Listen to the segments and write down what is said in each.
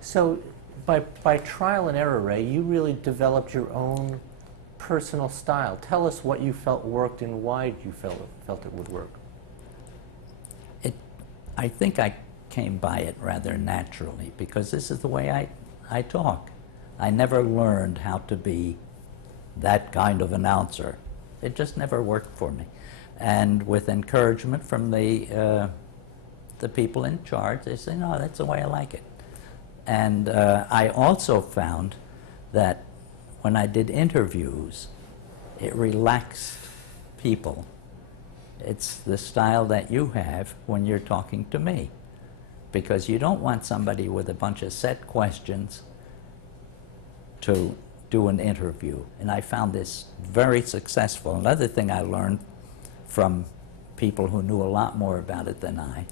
So by trial and error, Ray, you really developed your own personal style. Tell us what you felt worked and why you felt it would work. I think I came by it rather naturally because this is the way I talk. I never learned how to be that kind of announcer. It just never worked for me. And with encouragement from the people in charge, they say, no, that's the way I like it. And I also found that when I did interviews, it relaxed people. It's the style that you have when you're talking to me, because you don't want somebody with a bunch of set questions to do an interview. And I found this very successful. Another thing I learned from people who knew a lot more about it than I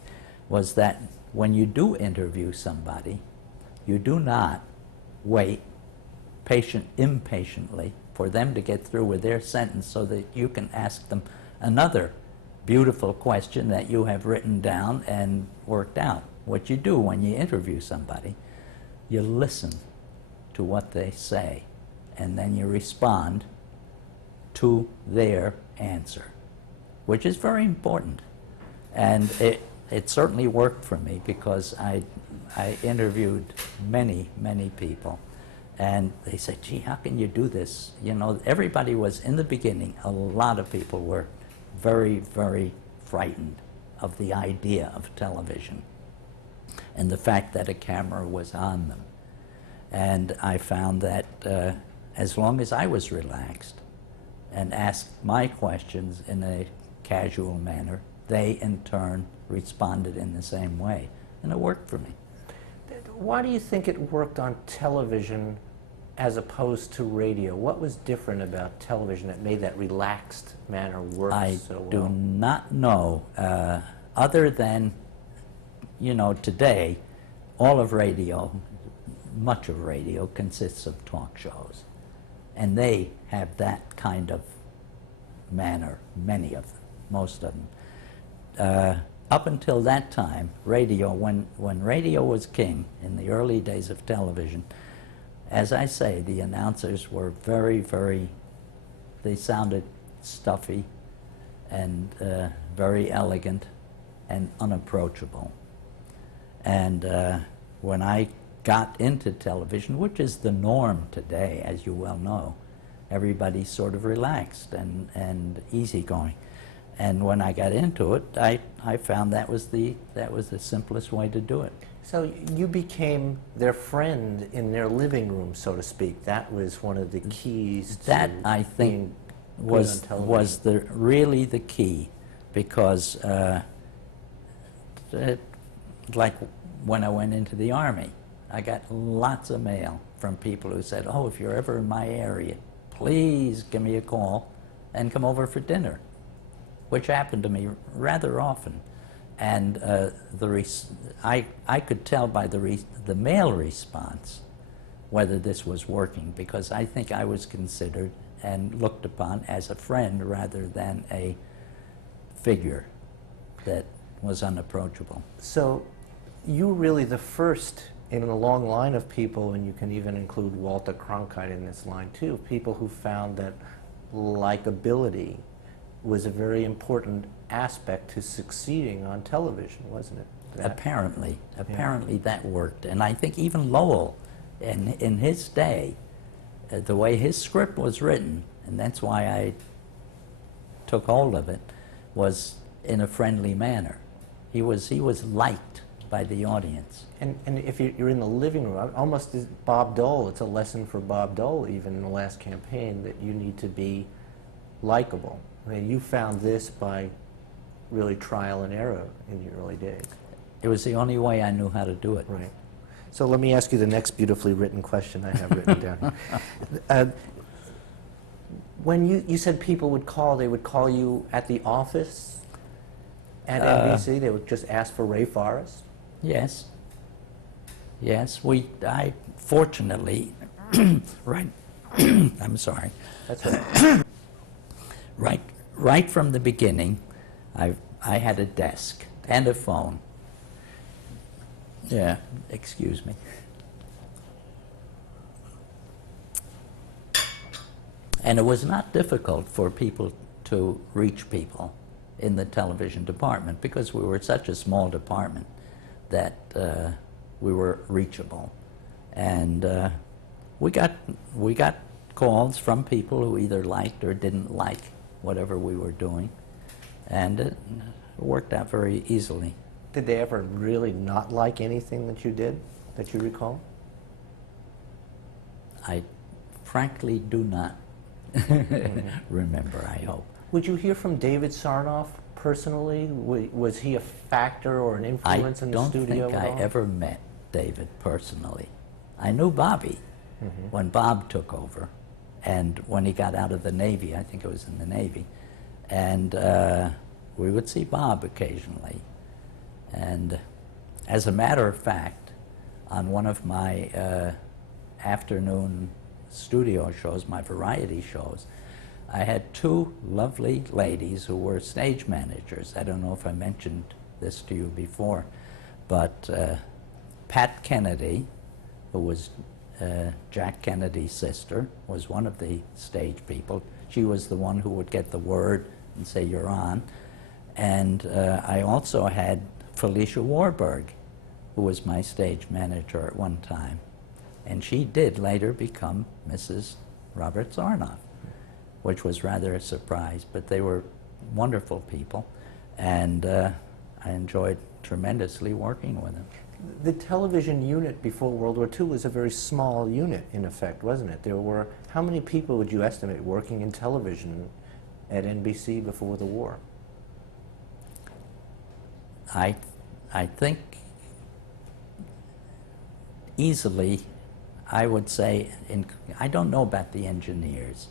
was that when you do interview somebody, you do not wait impatiently for them to get through with their sentence so that you can ask them another beautiful question that you have written down and worked out. What you do when you interview somebody, you listen to what they say, and then you respond to their answer, which is very important. And it certainly worked for me because I interviewed many, many people, and they said, gee, how can you do this? You know, everybody was, in the beginning, a lot of people were very, very frightened of the idea of television and the fact that a camera was on them. And I found that as long as I was relaxed and asked my questions in a casual manner, they in turn responded in the same way. And it worked for me. Why do you think it worked on television as opposed to radio? What was different about television that made that relaxed manner work so well? I do not know, other than, you know, today, all of radio, much of radio consists of talk shows. And they have that kind of manner, many of them, most of them. Up until that time, radio, when radio was king in the early days of television, as I say, the announcers were very, very, they sounded stuffy and very elegant and unapproachable. And when I got into television, which is the norm today, as you well know, everybody's sort of relaxed and easygoing. And when I got into it, I found that was the simplest way to do it. So you became their friend in their living room, so to speak. That was one of the keys to that, I think, was really the key, because like when I went into the Army, I got lots of mail from people who said, oh, if you're ever in my area, please give me a call and come over for dinner, which happened to me rather often. And I could tell by the mail response whether this was working, because I think I was considered and looked upon as a friend rather than a figure that was unapproachable. So you were really the first in a long line of people, and you can even include Walter Cronkite in this line too, people who found that likability was a very important aspect to succeeding on television, wasn't it? Apparently that worked. And I think even Lowell, in his day, the way his script was written, and that's why I took hold of it, was in a friendly manner. He was liked by the audience. And if you're in the living room, almost as Bob Dole, it's a lesson for Bob Dole even in the last campaign, that you need to be likable. I mean, you found this by really trial and error in your early days. It was the only way I knew how to do it. Right. So let me ask you the next beautifully written question I have written down here. When you said people would call, they would call you at the office at NBC? They would just ask for Ray Forrest? Yes. Yes, I fortunately, right, I'm sorry. That's right. Right from the beginning, I had a desk and a phone. Yeah, excuse me. And it was not difficult for people to reach people in the television department because we were such a small department that we were reachable. And we got calls from people who either liked or didn't like whatever we were doing, and it worked out very easily. Did they ever really not like anything that you did, that you recall? I frankly do not remember, I hope. Would you hear from David Sarnoff personally? Was he a factor or an influence in the studio I don't think at I all? ever met David personally. I knew Bobby when Bob took over, and when he got out of the Navy, I think it was in the Navy, and we would see Bob occasionally. And as a matter of fact, on one of my afternoon studio shows, my variety shows, I had two lovely ladies who were stage managers. I don't know if I mentioned this to you before, but Pat Kennedy, who was Jack Kennedy's sister, was one of the stage people. She was the one who would get the word and say, "You're on." And I also had Felicia Warburg, who was my stage manager at one time. And she did later become Mrs. Robert Sarnoff, which was rather a surprise, but they were wonderful people, and I enjoyed tremendously working with them. The television unit before World War II was a very small unit, in effect, wasn't it? There were, how many people would you estimate working in television at NBC before the war? I think easily, I would say, I don't know about the engineers.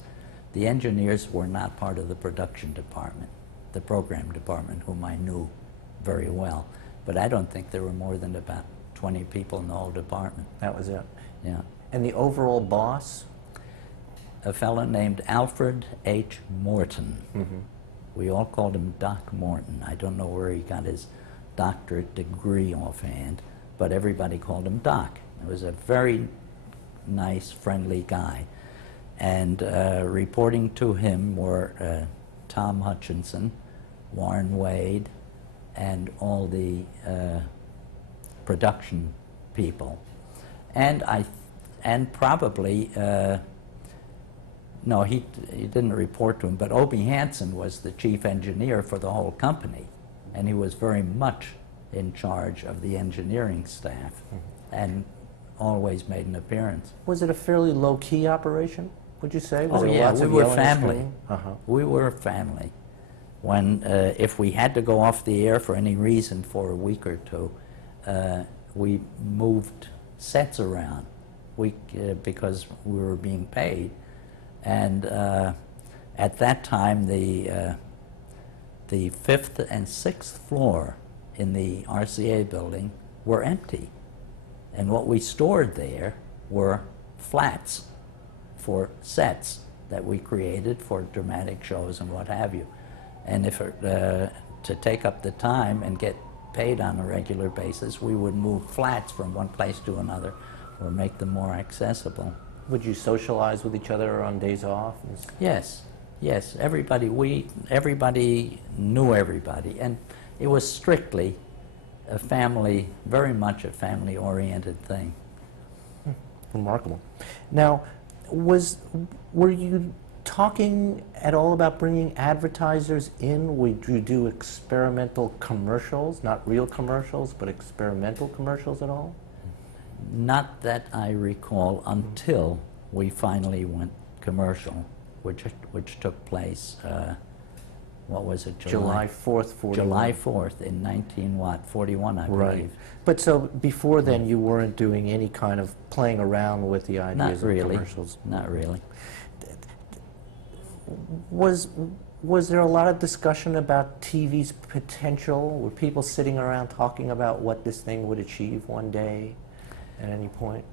The engineers were not part of the production department, the program department, whom I knew very well. But I don't think there were more than about 20 people in the whole department. That was it. Yeah. And the overall boss? A fellow named Alfred H. Morton. Mm-hmm. We all called him Doc Morton. I don't know where he got his doctorate degree offhand, but everybody called him Doc. He was a very nice, friendly guy. And reporting to him were Tom Hutchinson, Warren Wade, and all the production people. And probably, no, he didn't report to him, but Obie Hanson was the chief engineer for the whole company, and he was very much in charge of the engineering staff, and always made an appearance. Was it a fairly low-key operation, would you say? Was Oh there yeah, lots we of were yelling and family. screaming? Uh-huh. We were a family. When, if we had to go off the air for any reason for a week or two, we moved sets around because we were being paid. And at that time, the 5th and 6th floor in the RCA building were empty. And what we stored there were flats for sets that we created for dramatic shows and what have you. And if to take up the time and get paid on a regular basis, we would move flats from one place to another or make them more accessible. Would you socialize with each other on days off? Yes, yes. Everybody knew everybody, and it was strictly a family, very much a family-oriented thing. Remarkable. Now, were you talking at all about bringing advertisers in? Would you do experimental commercials, not real commercials, but experimental commercials at all? Not that I recall until we finally went commercial, which took place, what was it, July 4th, 41. July 4th in 1941, I believe. But so before then you weren't doing any kind of playing around with the ideas Not of really. commercials? Not really. Was there a lot of discussion about TV's potential? Were people sitting around talking about what this thing would achieve one day at any point?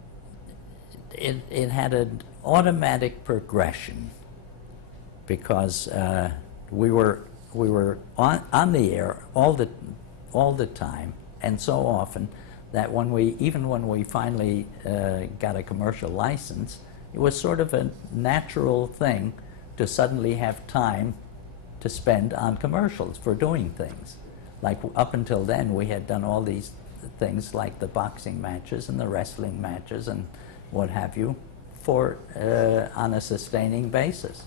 It had an automatic progression because we were on the air all the time, and so often that even when we finally got a commercial license, it was sort of a natural thing to suddenly have time to spend on commercials for doing things. Like up until then, we had done all these things like the boxing matches and the wrestling matches and what have you for on a sustaining basis.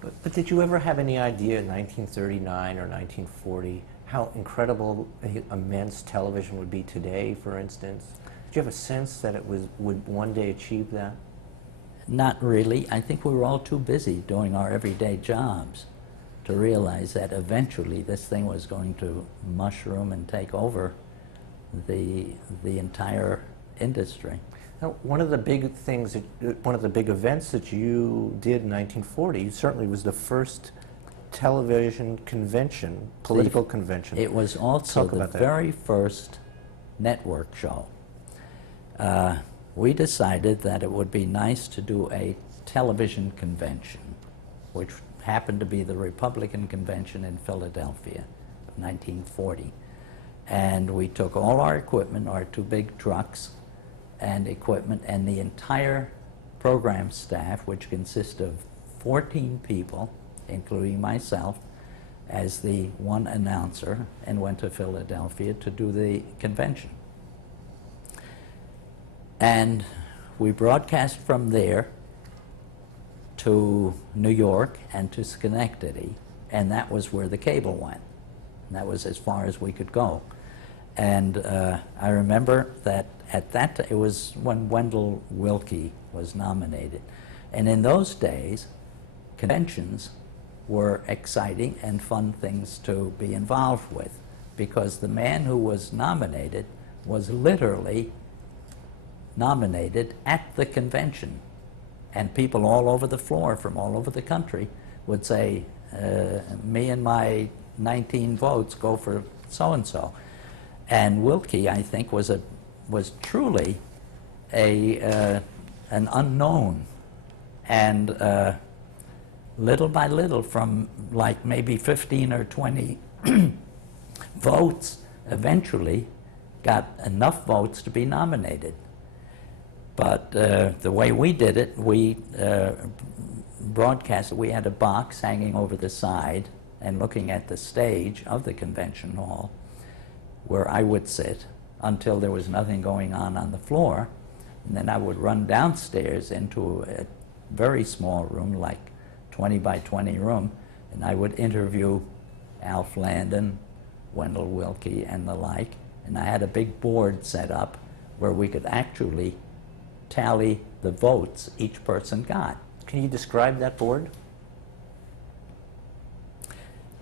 But did you ever have any idea in 1939 or 1940 how incredible immense television would be today, for instance? Did you have a sense that it would one day achieve that? Not really. I think we were all too busy doing our everyday jobs to realize that eventually this thing was going to mushroom and take over the entire industry. Now, one of the big events that you did in 1940 certainly was the first television convention, political convention. It was also Talk the about that. very first network show. We decided that it would be nice to do a television convention, which happened to be the Republican Convention in Philadelphia, 1940. And we took all our equipment, our two big trucks and equipment, and the entire program staff, which consists of 14 people, including myself, as the one announcer, and went to Philadelphia to do the convention. And we broadcast from there to New York and to Schenectady, and that was where the cable went. And that was as far as we could go. And I remember that at that time, it was when Wendell Willkie was nominated. And in those days, conventions were exciting and fun things to be involved with, because the man who was nominated was literally nominated at the convention. And people all over the floor from all over the country would say, me and my 19 votes go for so-and-so. And Willkie, I think, was truly an unknown. And little by little, from like maybe 15 or 20 votes, eventually got enough votes to be nominated. But the way we did it, we broadcast, we had a box hanging over the side and looking at the stage of the convention hall, where I would sit until there was nothing going on the floor. And then I would run downstairs into a very small room, like 20 by 20 room, and I would interview Alf Landon, Wendell Willkie, and the like. And I had a big board set up where we could actually tally the votes each person got. Can you describe that board?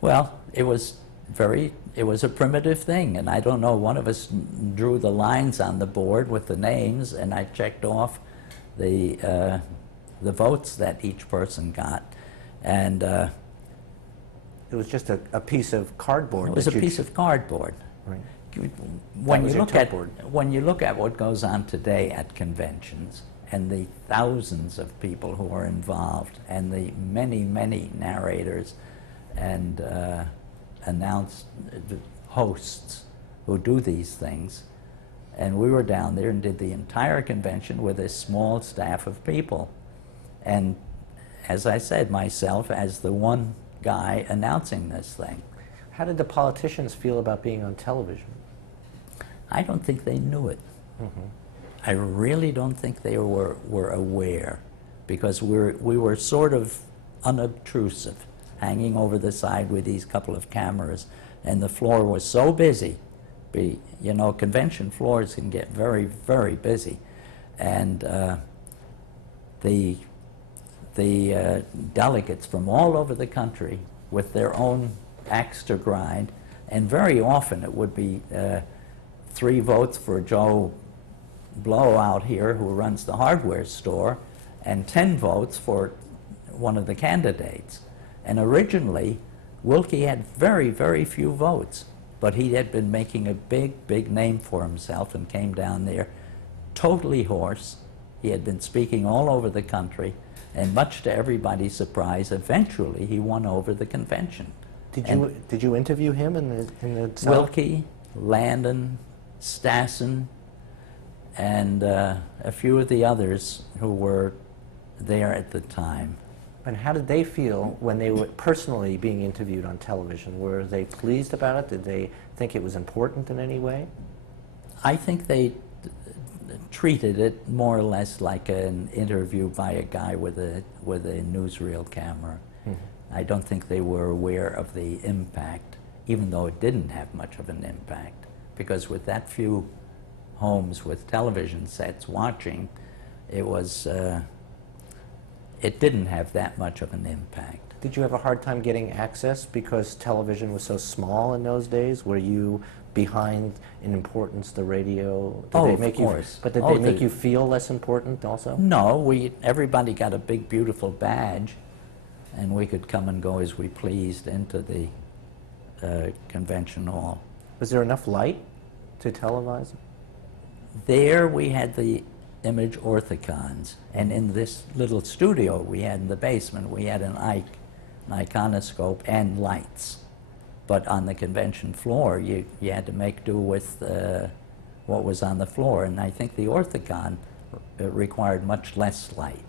Well, it was a primitive thing, and I don't know, one of us drew the lines on the board with the names, and I checked off the votes that each person got. And it was just a piece of cardboard. it was a piece of cardboard. Right. When was you your look at tupboard. when you look at what goes on today at conventions, and the thousands of people who are involved, and the many narrators and hosts who do these things, and we were down there and did the entire convention with a small staff of people, and as I said, myself as the one guy announcing this thing. How did the politicians feel about being on television? I don't think they knew it. Mm-hmm. I really don't think they were aware, because we were sort of unobtrusive, hanging over the side with these couple of cameras, and the floor was so busy. You know, convention floors can get very, very busy, and the delegates from all over the country with their own axe to grind, and very often it would be 3 votes for Joe Blow out here, who runs the hardware store, and 10 votes for one of the candidates. And originally, Willkie had very, very few votes, but he had been making a big name for himself and came down there totally hoarse. He had been speaking all over the country, and much to everybody's surprise, eventually he won over the convention. Did you interview him in the South? Willkie, Landon, Stassen, and a few of the others who were there at the time. And how did they feel when they were personally being interviewed on television? Were they pleased about it? Did they think it was important in any way? I think they treated it more or less like an interview by a guy with a newsreel camera. Mm-hmm. I don't think they were aware of the impact, even though it didn't have much of an impact, because with that few homes with television sets watching, it was it didn't have that much of an impact. Did you have a hard time getting access because television was so small in those days? Were you behind in importance the radio? Of course. But did they make you feel less important also? No, everybody got a big, beautiful badge, and we could come and go as we pleased into the convention hall. Was there enough light to televise? There we had the image orthicons, and in this little studio we had in the basement, we had an iconoscope and lights. But on the convention floor, you had to make do with what was on the floor, and I think the orthicon required much less light.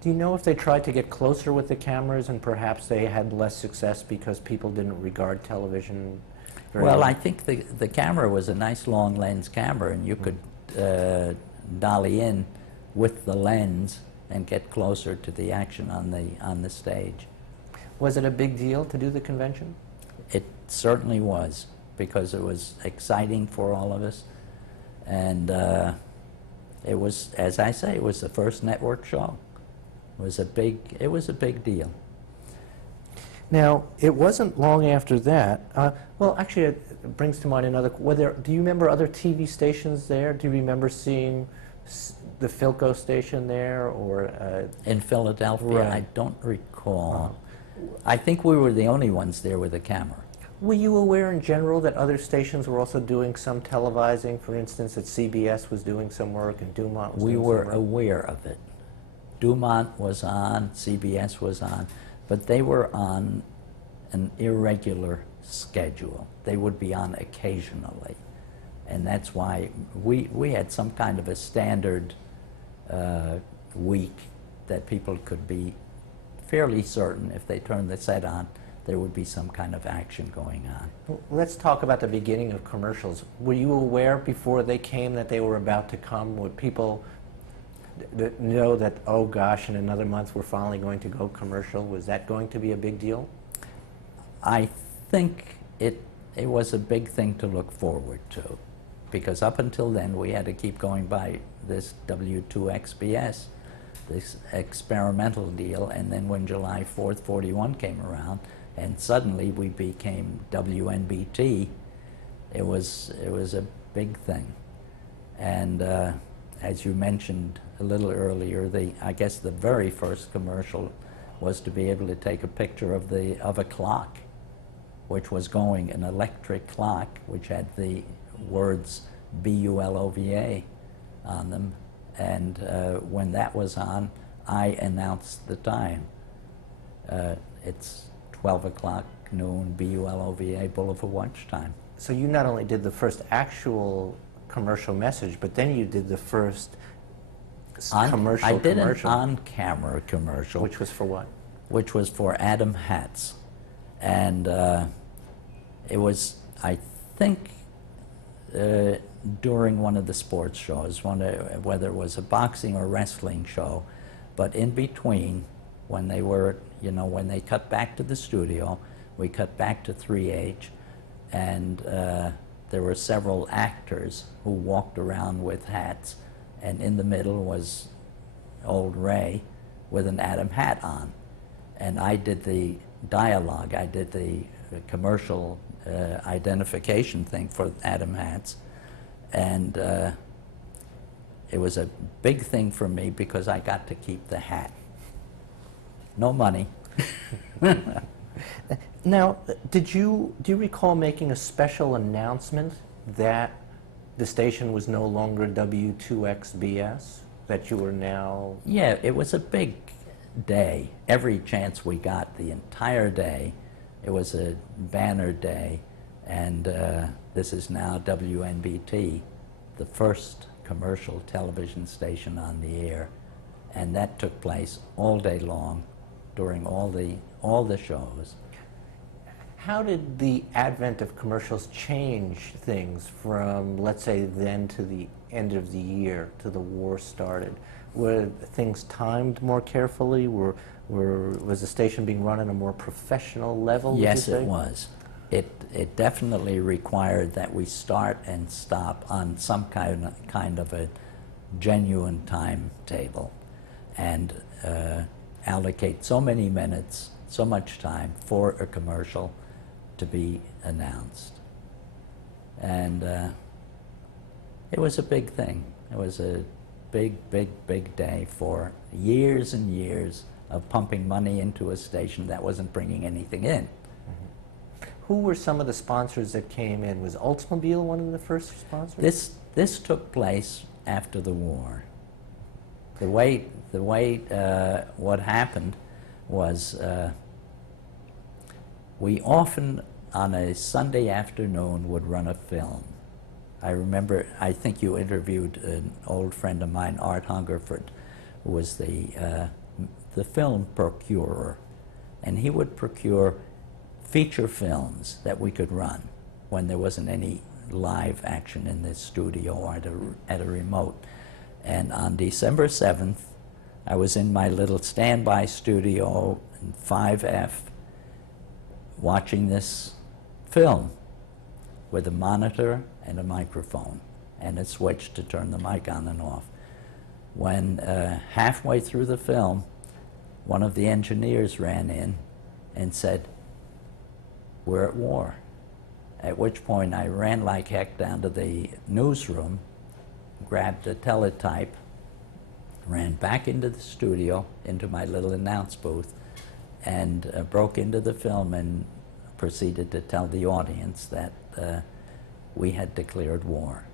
Do you know if they tried to get closer with the cameras and perhaps they had less success because people didn't regard television very well? I think the camera was a nice long lens camera, and you could dolly in with the lens and get closer to the action on the stage. Was it a big deal to do the convention? It certainly was, because it was exciting for all of us, and it was, as I say, it was the first network show. It was a big deal. Now, it wasn't long after that. Well, actually, it brings to mind another. Do you remember other TV stations there? Do you remember seeing the Philco station there, or in Philadelphia? Right. I don't recall. I think we were the only ones there with a camera. Were you aware in general that other stations were also doing some televising? For instance, that CBS was doing some work and Dumont was doing some work? We were aware of it. Dumont was on, CBS was on, but they were on an irregular schedule. They would be on occasionally. And that's why we had some kind of a standard week that people could be fairly certain if they turned the set on, there would be some kind of action going on. Well, let's talk about the beginning of commercials. Were you aware before they came that they were about to come? Would people know that, oh gosh, in another month we're finally going to go commercial? Was that going to be a big deal? I think it was a big thing to look forward to, because up until then we had to keep going by this W2XBS, this experimental deal, and then when July 4th, 41 came around, and suddenly we became WNBT, it was a big thing. And as you mentioned a little earlier, I guess the very first commercial was to be able to take a picture of a clock, which was going, an electric clock, which had the words BULOVA on them. And when that was on, I announced the time. It's 12 o'clock noon, BULOVA, Boulevard Watch time. So you not only did the first actual commercial message, but then you did the first commercial. I did an on-camera commercial. Which was for what? Which was for Adam Hats. And it was, I think, during one of the sports shows, whether it was a boxing or wrestling show, but in between, when they were, when they cut back to the studio, we cut back to 3H, and there were several actors who walked around with hats, and in the middle was old Ray with an Adam hat on. And I did the dialogue, I did the commercial identification thing for Adam hats. And it was a big thing for me because I got to keep the hat. No money. Now, do you recall making a special announcement that the station was no longer W2XBS, that you were now... Yeah, it was a big day. Every chance we got, the entire day, it was a banner day. And this is now WNBT, the first commercial television station on the air. And that took place all day long. during all the shows. How did the advent of commercials change things from, let's say, then to the end of the year, to the war started? Were things timed more carefully? Was the station being run at a more professional level, would you Yes, say? it was. It definitely required that we start and stop on some kind of a genuine timetable, and allocate so many minutes, so much time for a commercial to be announced. And it was a big thing. It was a big, big, big day for years and years of pumping money into a station that wasn't bringing anything in. Who were some of the sponsors that came in? Was Oldsmobile one of the first sponsors? This took place after the war. The way what happened was we often on a Sunday afternoon would run a film. I remember, I think you interviewed an old friend of mine, Art Hungerford, who was the film procurer, and he would procure feature films that we could run when there wasn't any live action in the studio or at a remote. And on December 7th, I was in my little standby studio in 5F watching this film with a monitor and a microphone and a switch to turn the mic on and off. When halfway through the film, one of the engineers ran in and said, "We're at war." At which point I ran like heck down to the newsroom, grabbed a teletype, ran back into the studio, into my little announce booth, and broke into the film and proceeded to tell the audience that we had declared war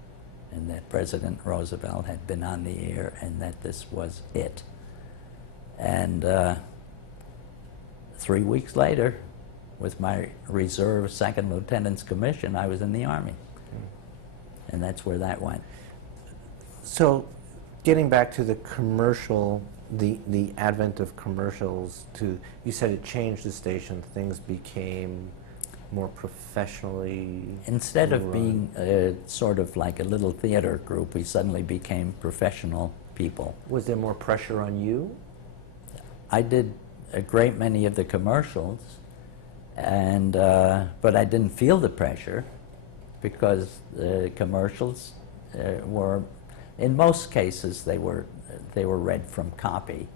and that President Roosevelt had been on the air and that this was it. And 3 weeks later, with my reserve second lieutenant's commission, I was in the Army. And that's where that went. So, getting back to the commercial, the advent of commercials, you said it changed the station, things became more professionally Instead of run. being sort of like a little theater group, we suddenly became professional people. Was there more pressure on you? I did a great many of the commercials, and but I didn't feel the pressure because the commercials were, in most cases, they were read from copy,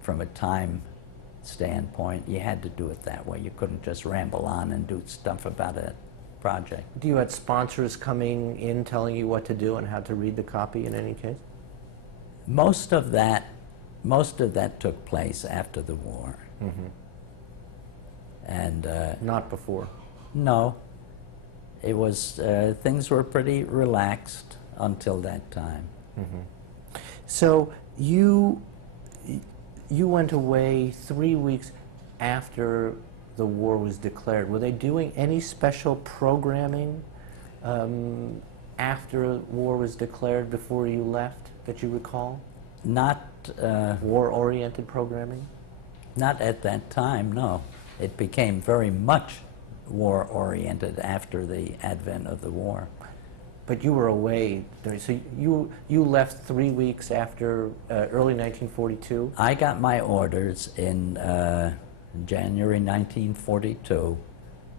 from a time standpoint. You had to do it that way. You couldn't just ramble on and do stuff about a project. Do you have sponsors coming in telling you what to do and how to read the copy in any case? Most of that took place after the war. Mm-hmm. And Not before. no, it was things were pretty relaxed until that time. Mm-hmm. So you went away 3 weeks after the war was declared. Were they doing any special programming after war was declared before you left that you recall? Not War-oriented programming? not at that time, no. It became very much war-oriented after the advent of the war. But you were away, so you left 3 weeks after early 1942? I got my orders in January 1942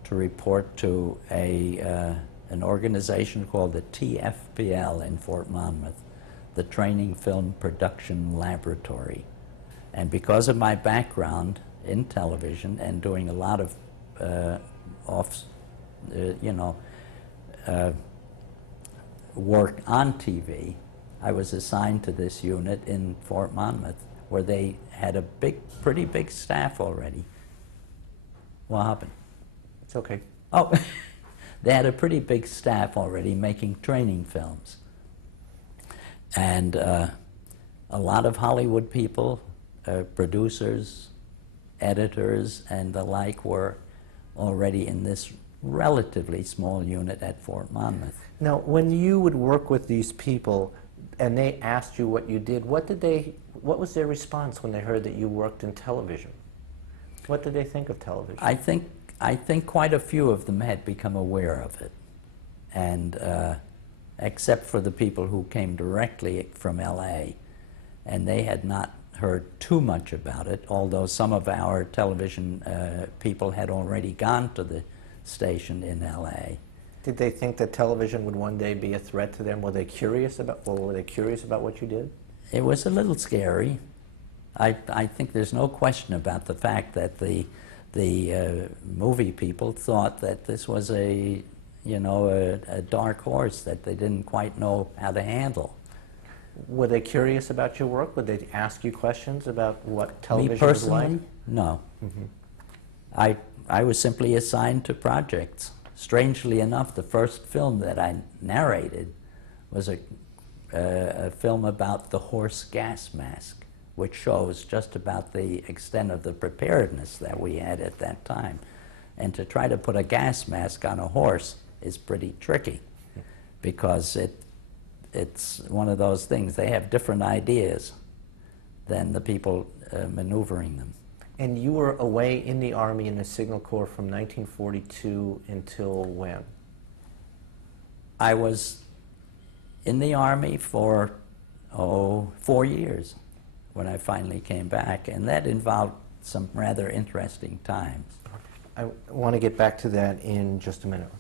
to report to an organization called the TFPL in Fort Monmouth, the Training Film Production Laboratory. And because of my background in television and doing a lot of work on TV, I was assigned to this unit in Fort Monmouth, where they had a pretty big staff already. What happened? It's okay. Oh, they had a pretty big staff already making training films. And a lot of Hollywood people, producers, editors, and the like were already in this relatively small unit at Fort Monmouth. Now, when you would work with these people and they asked you what you did, what was their response when they heard that you worked in television? What did they think of television? I think quite a few of them had become aware of it, and except for the people who came directly from L.A., and they had not heard too much about it, although some of our television people had already gone to the station in L.A. Did they think that television would one day be a threat to them? Were they curious about what you did? It was a little scary. I think there's no question about the fact that the movie people thought that this was a dark horse that they didn't quite know how to handle. Were they curious about your work? Would they ask you questions about what television Me personally, was like? no. I was simply assigned to projects. Strangely enough, the first film that I narrated was a film about the horse gas mask, which shows just about the extent of the preparedness that we had at that time. And to try to put a gas mask on a horse is pretty tricky, because it's one of those things. They have different ideas than the people maneuvering them. And you were away in the Army in the Signal Corps from 1942 until when? I was in the Army for 4 years when I finally came back, and that involved some rather interesting times. I want to get back to that in just a minute.